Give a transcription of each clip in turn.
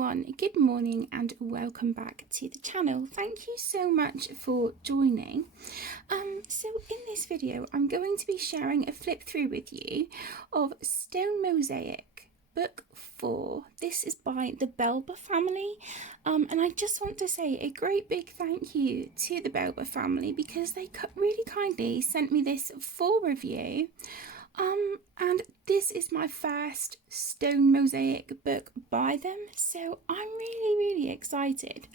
everyone, good morning and welcome back to the channel. Thank you so much for joining. So in this video I'm going to be sharing a flip through with you of Stone Mosaic book 4. This is by the Belba family, and I just want to say a great big thank you to the Belba family because they really kindly sent me this for review. And this is my first Stone Mosaic book by them, so I'm really excited.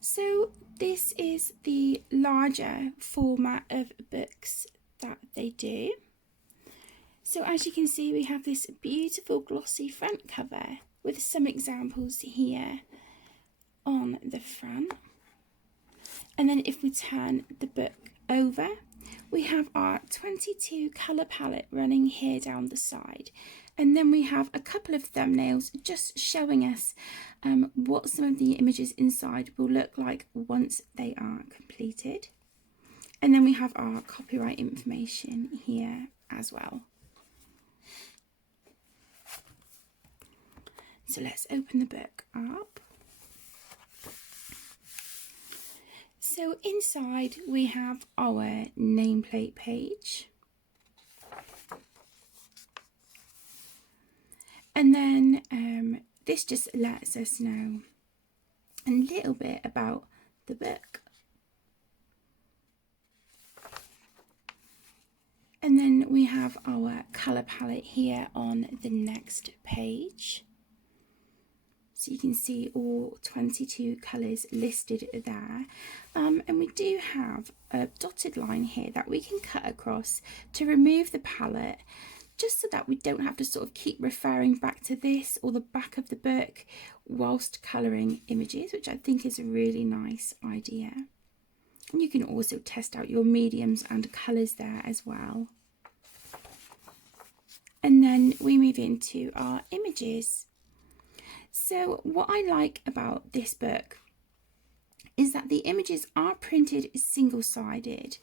So this is the larger format of books that they do. So as you can see, we have this beautiful glossy front cover with some examples here on the front. And then if we turn the book over, we have our 22 colour palette running here down the side. And then we have a couple of thumbnails just showing us what some of the images inside will look like once they are completed. And then we have our copyright information here as well. So let's open the book up. So inside we have our nameplate page, and then this just lets us know a little bit about the book. And then we have our colour palette here on the next page. So you can see all 22 colours listed there. And we do have a dotted line here that we can cut across to remove the palette, just so that we don't have to sort of keep referring back to this or the back of the book whilst colouring images, which I think is a really nice idea. And you can also test out your mediums and colours there as well. And then we move into our images. So what I like about this book is that the images are printed single-sided,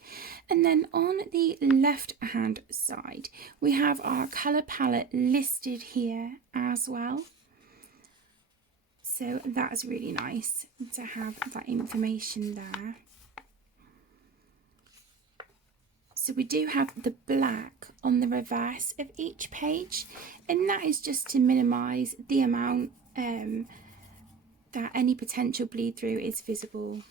and then on the left hand side we have our colour palette listed here as well. So that's really nice to have that information there. So we do have the black on the reverse of each page, and that is just to minimise the amount that any potential bleed through is visible.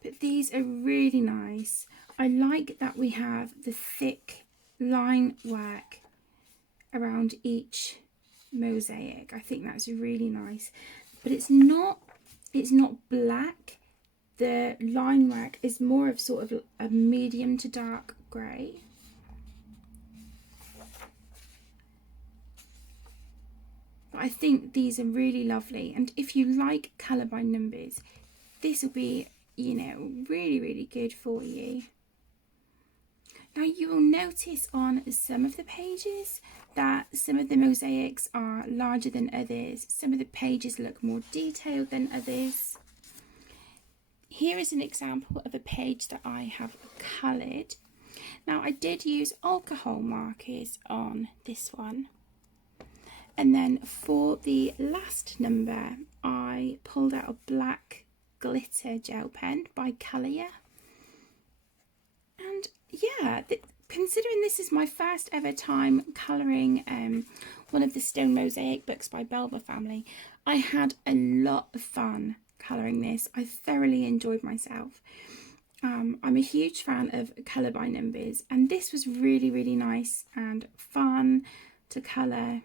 But these are really nice. I like that we have the thick line work around each mosaic. I think that's really nice. But it's not black. The line work is more of sort of a medium to dark grey. But I think these are really lovely, and if you like colour by numbers, this will be, you know, really good for you. Now you will notice on some of the pages that some of the mosaics are larger than others. Some of the pages look more detailed than others. Here is an example of a page that I have coloured. Now I did use alcohol markers on this one. And then for the last number, I pulled out a black glitter gel pen by Colour. And yeah, considering this is my first ever time colouring one of the Stone Mosaic books by Belba family, I had a lot of fun colouring this. I thoroughly enjoyed myself. I'm a huge fan of colour by numbers, and this was really nice and fun to colour.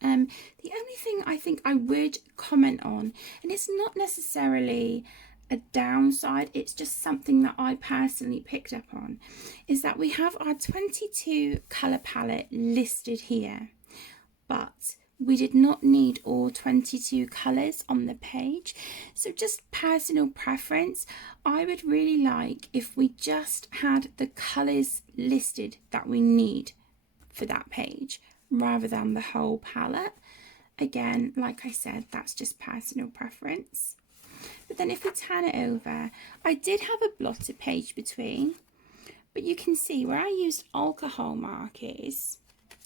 The only thing I think I would comment on, and it's not necessarily a downside, it's just something that I personally picked up on, is that we have our 22 colour palette listed here, but we did not need all 22 colours on the page. So just personal preference, I would really like if we just had the colours listed that we need for that page, rather than the whole palette. Again, like I said, that's just personal preference. But then if we turn it over, I did have a blotted page between, but you can see where I used alcohol markers,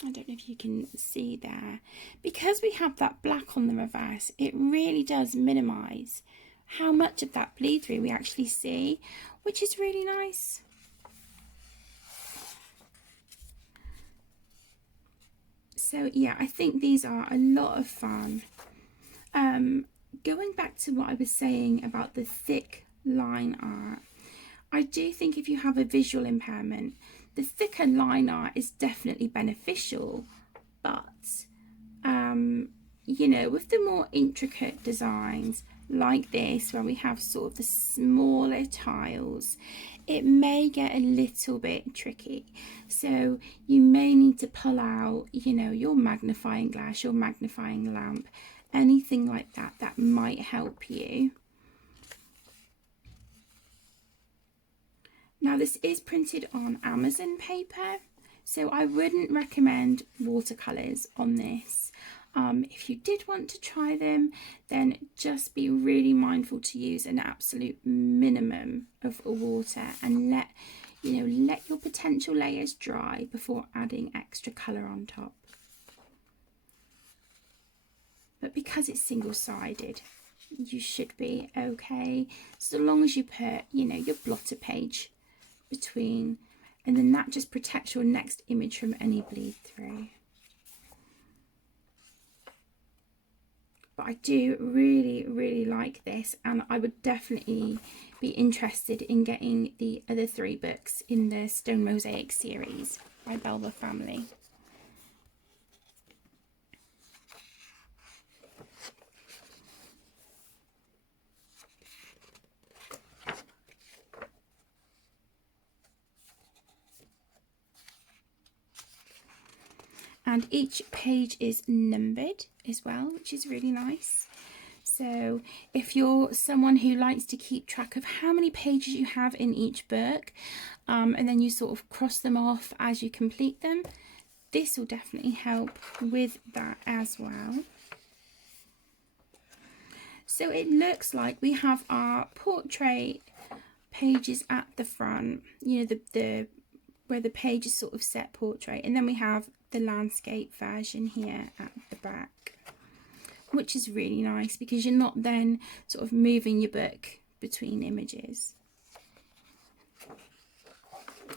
I don't know if you can see there. Because we have that black on the reverse, it really does minimise how much of that bleed through we actually see, which is really nice. So yeah, I think these are a lot of fun. Going back to what I was saying about the thick line art, I do think if you have a visual impairment, the thicker line art is definitely beneficial, but you know, with the more intricate designs like this, where we have sort of the smaller tiles, it may get a little bit tricky. So you may need to pull out, you know, your magnifying glass, your magnifying lamp, anything like that that might help you. Now this is printed on Amazon paper, so I wouldn't recommend watercolours on this. If you did want to try them, then just be really mindful to use an absolute minimum of water and let your potential layers dry before adding extra colour on top. But because it's single-sided, you should be okay, so long as you put, you know, your blotter page between, and then that just protects your next image from any bleed through. But I do really like this, and I would definitely be interested in getting the other 3 books in the Stone Mosaic series by Belba family. And each page is numbered as well, which is really nice. So if you're someone who likes to keep track of how many pages you have in each book, and then you sort of cross them off as you complete them, this will definitely help with that as well. So it looks like we have our portrait pages at the front, you know, the where the page is sort of set portrait, and then we have the landscape version here at the back, which is really nice because you're not then sort of moving your book between images.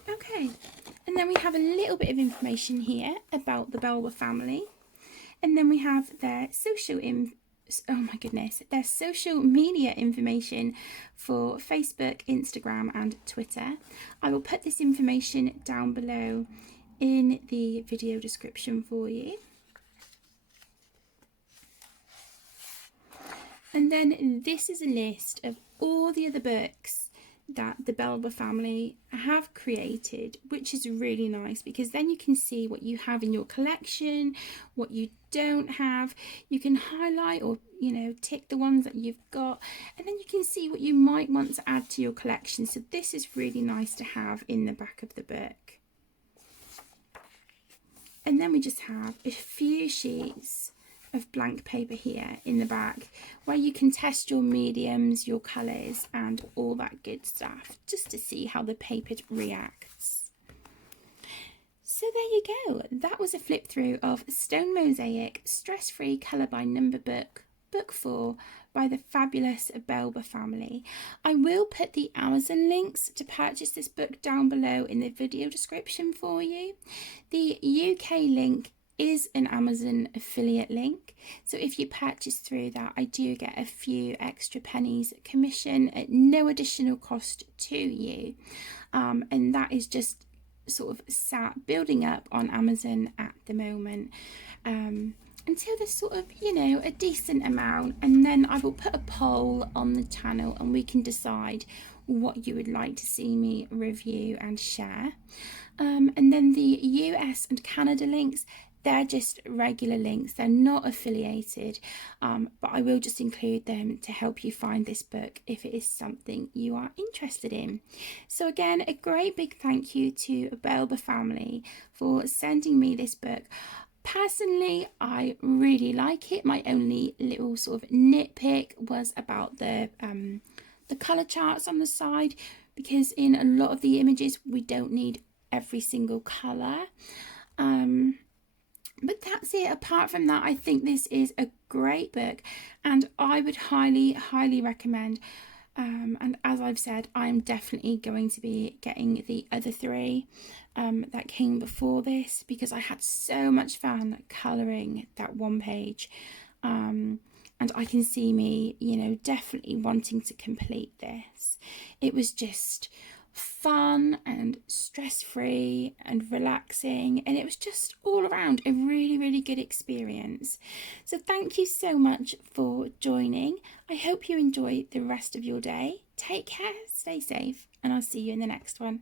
Okay, and then we have a little bit of information here about the Belba family, and then we have their social their social media information for Facebook, Instagram and Twitter. I will put this information down below in the video description for you. And then this is a list of all the other books that the Belba family have created, which is really nice because then you can see what you have in your collection, what you don't have. You can highlight or, you know, tick the ones that you've got, and then you can see what you might want to add to your collection. So this is really nice to have in the back of the book. And then we just have a few sheets of blank paper here in the back where you can test your mediums, your colours and all that good stuff, just to see how the paper reacts. So there you go, that was a flip through of Stone Mosaic Stress-Free Colour by Number book, book 4 by the fabulous Belba family. I will put the Amazon links to purchase this book down below in the video description for you. The UK link is an Amazon affiliate link, so if you purchase through that, I do get a few extra pennies commission at no additional cost to you, and that is just sort of sat building up on Amazon at the moment, until there's sort of, you know, a decent amount, and then I will put a poll on the channel and we can decide what you would like to see me review and share. And then the US and Canada links, they're just regular links, they're not affiliated, but I will just include them to help you find this book if it is something you are interested in. So again, a great big thank you to Belba family for sending me this book. Personally, I really like it. My only little sort of nitpick was about the colour charts on the side, because in a lot of the images we don't need every single colour. But that's it. Apart from that, I think this is a great book, and I would highly recommend. And as I've said, I'm definitely going to be getting the other three that came before this, because I had so much fun colouring that one page. And I can see me, definitely wanting to complete this. It was just fun and stress-free and relaxing, and it was just all around a really good experience. So thank you so much for joining. I hope you enjoy the rest of your day. Take care, stay safe, and I'll see you in the next one.